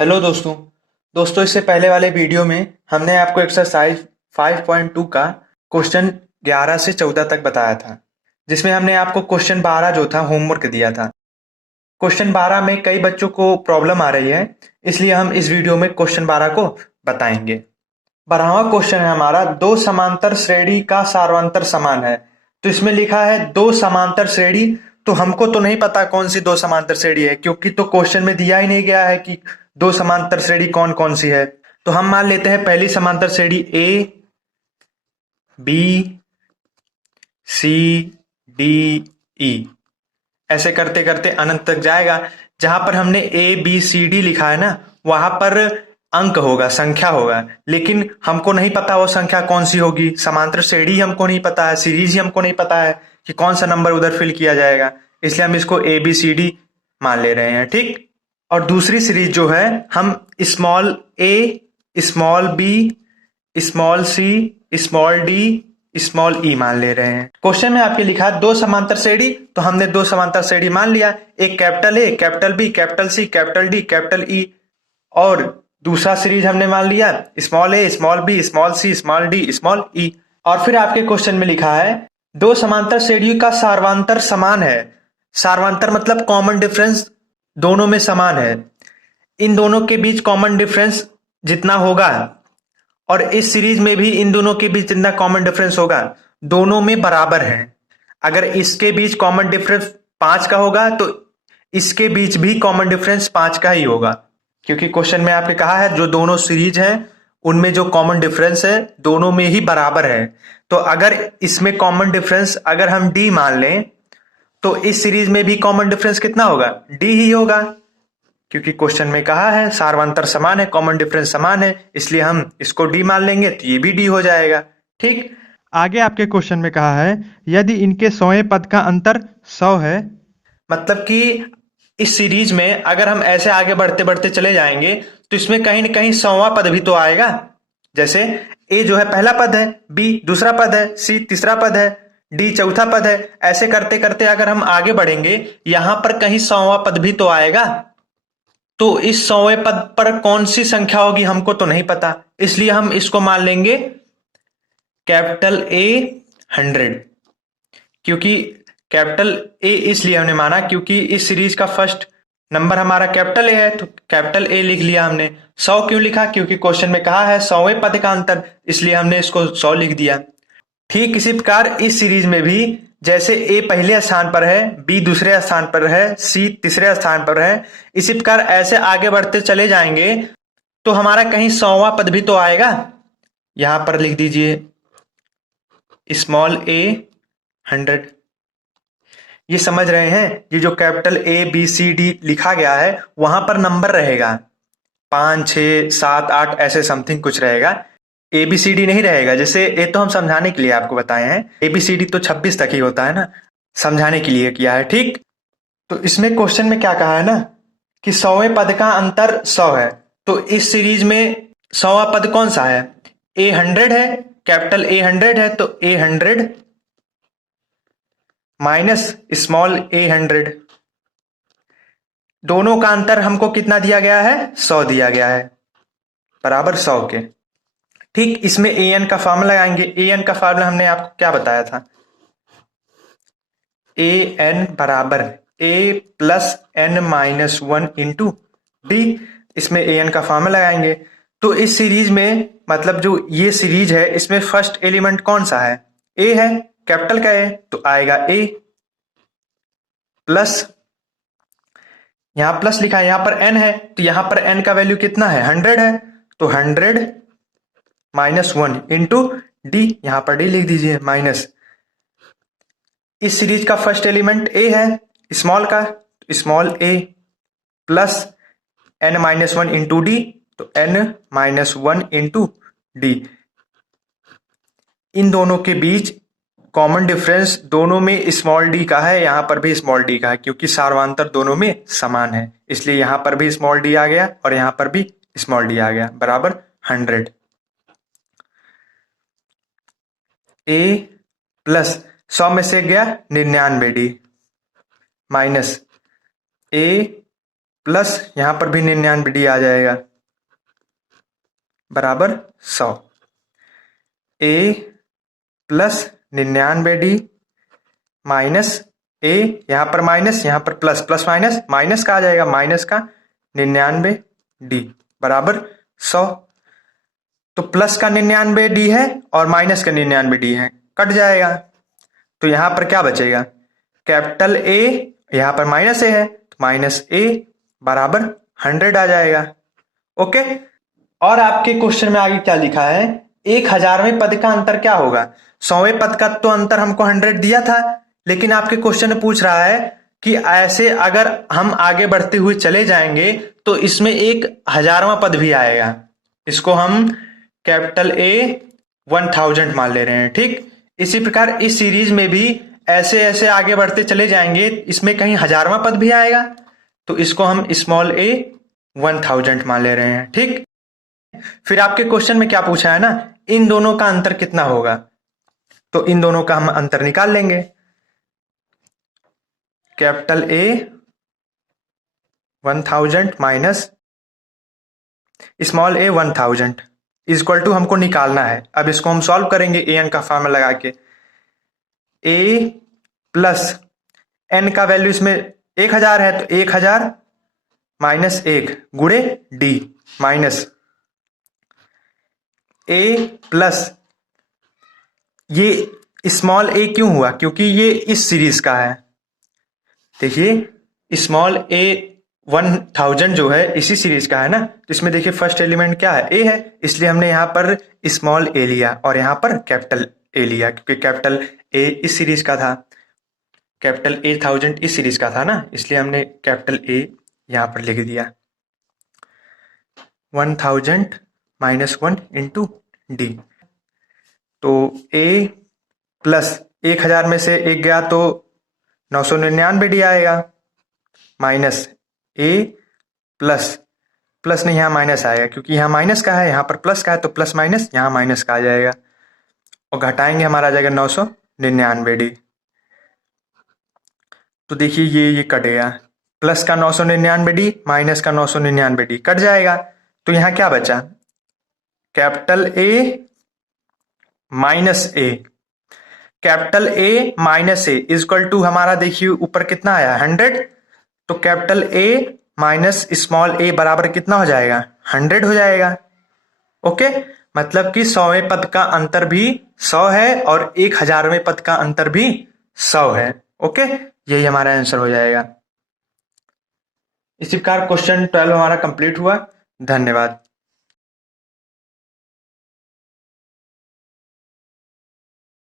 Hello दोस्तों। इससे पहले वाले वीडियो में हमने आपको एक्सरसाइज 5.2 का क्वेश्चन 11 से 14 तक बताया था, जिसमें हमने आपको क्वेश्चन 12 जो था होमवर्क दिया था। क्वेश्चन 12 में कई बच्चों को प्रॉब्लम आ रही है, इसलिए हम इस वीडियो में क्वेश्चन 12 को बताएंगे। 12वां क्वेश्चन है हमारा, दो समांतर श्रेणी का सारवांतर समान है। तो इसमें लिखा है दो समांतर श्रेणी, तो हमको तो नहीं पता कौन सी दो समांतर श्रेणी है, क्योंकि तो क्वेश्चन में दिया ही नहीं गया है कि दो समांतर श्रेणी कौन कौन सी है। तो हम मान लेते हैं पहली समांतर श्रेणी ए बी सी डी ई, ऐसे करते करते अनंत तक जाएगा। जहां पर हमने ए बी सी डी लिखा है ना, वहां पर अंक होगा, संख्या होगा, लेकिन हमको नहीं पता वो संख्या कौन सी होगी। समांतर श्रेणी हमको नहीं पता है, सीरीज ही हमको नहीं पता है कि कौन सा नंबर उधर फिल किया जाएगा, इसलिए हम इसको ए बी सी डी मान ले रहे हैं। ठीक। और दूसरी सीरीज जो है, हम small A small B small C small D small ई मान ले रहे हैं। क्वेश्चन में आपके लिखा है दो समांतर श्रेणी, तो हमने दो समांतर श्रेणी मान लिया। एक capital A capital B capital C capital D capital E, और दूसरा सीरीज हमने मान लिया small A small B small C small D small E. और फिर आपके क्वेश्चन में लिखा है दो समांतर श्रेणियों का सारवांतर समान है। सारवांतर मतलब कॉमन डिफरेंस दोनों में समान है। इन दोनों के बीच कॉमन डिफरेंस जितना होगा, और इस सीरीज में भी इन दोनों के बीच जितना कॉमन डिफरेंस होगा, दोनों में बराबर है। अगर इसके बीच कॉमन डिफरेंस 5 का होगा तो इसके बीच भी कॉमन डिफरेंस 5 का ही होगा, क्योंकि क्वेश्चन में आपने कहा है जो दोनों सीरीज हैं उनमें जो कॉमन डिफरेंस है दोनों में ही बराबर है। तो अगर इसमें कॉमन डिफरेंस अगर हम डी मान लें, तो इस सीरीज में भी कॉमन डिफरेंस कितना होगा, डी ही होगा, क्योंकि क्वेश्चन में कहा है सारवांतर समान है, कॉमन डिफरेंस समान है, इसलिए हम इसको डी मान लेंगे तो ये भी डी हो जाएगा। ठीक। आगे आपके क्वेश्चन में कहा है यदि इनके 100वें पद का अंतर 100 है। मतलब कि इस सीरीज में अगर हम ऐसे आगे बढ़ते बढ़ते चले जाएंगे तो इसमें कहीं ना कहीं 100वां पद भी तो आएगा। जैसे ए जो है पहला पद है, बी दूसरा पद है, सी तीसरा पद है, डी चौथा पद है। ऐसे करते करते अगर हम आगे बढ़ेंगे, यहां पर कहीं 100वां पद भी तो आएगा। तो इस 100वें पद पर कौन सी संख्या होगी हमको तो नहीं पता, इसलिए हम इसको मान लेंगे कैपिटल ए 100। क्योंकि कैपिटल ए इसलिए हमने माना क्योंकि इस सीरीज का फर्स्ट नंबर हमारा कैपिटल ए है, तो कैपिटल ए लिख लिया हमने। 100 क्यों लिखा, क्योंकि क्वेश्चन में कहा है 100वें पद का अंतर, इसलिए हमने इसको 100 लिख दिया। ठीक इसी प्रकार इस सीरीज में भी जैसे ए पहले स्थान पर है, बी दूसरे स्थान पर है, सी तीसरे स्थान पर है, इसी प्रकार ऐसे आगे बढ़ते चले जाएंगे तो हमारा कहीं 100वां पद भी तो आएगा। यहां पर लिख दीजिए स्मॉल ए 100। ये समझ रहे हैं, ये जो capital A B C D लिखा गया है वहां पर नंबर रहेगा 5 6 7 8 ऐसे समथिंग कुछ रहेगा, ए बी सी डी नहीं रहेगा। जैसे ये तो हम समझाने के लिए आपको बताए हैं, ए बी सी डी तो 26 तक ही होता है ना, समझाने के लिए किया है। ठीक। तो इसमें क्वेश्चन में क्या कहा है ना कि 100वें पद का अंतर 100 है, तो इस सीरीज में 100वां पद कौन सा है, ए 100 है, कैपिटल ए 100 है, तो ए 100 माइनस स्मॉल ए 100, दोनों का अंतर हमको कितना दिया गया है, 100 दिया गया है, बराबर 100 के। ठीक। इसमें ए एन का फॉर्मूला लगाएंगे। ए एन का फॉर्मूला हमने आपको क्या बताया था, ए एन बराबर a plus n minus 1 into d. इसमें ए एन का फॉर्मूला लगाएंगे। तो इस सीरीज में मतलब जो ये सीरीज है इसमें फर्स्ट एलिमेंट कौन सा है, ए है, कैपिटल का ए, तो आएगा ए प्लस, यहां प्लस लिखा है, यहां पर एन है, तो यहां पर एन का वैल्यू कितना है, 100 है, तो 100 माइनस 1 इंटू डी, यहां पर डी लिख दीजिए माइनस। इस सीरीज का फर्स्ट एलिमेंट ए है स्मॉल का, तो small a plus n minus 1 into d, तो एन माइनस 1 इंटू डी। इन दोनों के बीच कॉमन डिफरेंस दोनों में स्मॉल डी का है, यहां पर भी स्मॉल डी का है, क्योंकि सारवांतर दोनों में समान है, इसलिए यहां पर भी स्मॉल डी आ गया और यहां पर भी स्मॉल डी आ गया, बराबर 100। ए प्लस 100 में से गया 99 डी, माइनस ए प्लस यहां पर भी 99D आ जाएगा बराबर 100। ए प्लस 99D माइनस ए, यहां पर माइनस यहां पर प्लस, प्लस माइनस माइनस का आ जाएगा, माइनस का 99D बराबर 100। तो प्लस का 99D है और माइनस का 99D है, कट जाएगा। तो यहां पर क्या बचेगा, कैपिटल ए, यहां पर माइनस ए है तो माइनस ए बराबर 100 आ जाएगा। ओके। और आपके क्वेश्चन में आगे क्या लिखा है, 1000वें पद का अंतर क्या होगा। 100वें पद का तो अंतर हमको 100 दिया था, लेकिन आपके क्वेश्चन में पूछ रहा है कि ऐसे अगर हम आगे बढ़ते हुए चले जाएंगे तो इसमें 1000वां पद भी आएगा। इसको हम कैपिटल ए 1000 मान ले रहे हैं, ठीक। इसी प्रकार इस सीरीज में भी ऐसे ऐसे आगे बढ़ते चले जाएंगे, इसमें कहीं 1000वां पद भी आएगा, तो इसको हम स्मॉल ए 1000 मान ले रहे हैं, ठीक। फिर आपके क्वेश्चन में क्या पूछा है ना, इन दोनों का अंतर कितना होगा, तो इन दोनों का हम अंतर निकाल लेंगे। Capital A 1000 minus small A 1000 equal to हमको निकालना है। अब इसको हम सॉल्व करेंगे ए एन का फॉर्मूला लगा के। ए प्लस एन का वैल्यू इसमें 1000 है, तो 1000 माइनस 1 गुणे डी माइनस ए प्लस, ये स्मॉल ए क्यों हुआ, क्योंकि ये इस सीरीज का है। देखिए स्मॉल ए 1000 जो है इसी सीरीज का है ना, तो इसमें देखिए फर्स्ट एलिमेंट क्या है, ए है, इसलिए हमने यहाँ पर स्मॉल ए लिया और यहाँ पर कैपिटल ए लिया, क्योंकि कैपिटल ए इस सीरीज का था, कैपिटल 1000 इस सीरीज का था ना, इसलिए हमने कैपिटल ए यहाँ पर लिख दिया। 1000 माइनस 1 इंटू डी, तो ए प्लस 1000 में से एक गया तो 999D आएगा, माइनस ए प्लस, प्लस नहीं यहाँ माइनस आएगा, क्योंकि यहाँ माइनस का है, यहाँ पर प्लस का है, तो प्लस माइनस यहाँ माइनस का आ जाएगा, और घटाएंगे हमारा आ जाएगा 999D। तो देखिए ये कट गया, प्लस का 999D माइनस का 999D कट जाएगा, तो यहाँ क्या बचा, capital A minus A, capital A minus A equal to हमारा देखिए ऊपर कितना आया 100, तो capital A minus small A बराबर कितना हो जाएगा 100 हो जाएगा। ओके, मतलब कि 100वें पद का अंतर भी 100 है और 1000वें पद का अंतर भी 100 है। ओके, यही हमारा आंसर हो जाएगा। इसी प्रकार क्वेश्चन 12 हमारा कंप्लीट हुआ। धन्यवाद।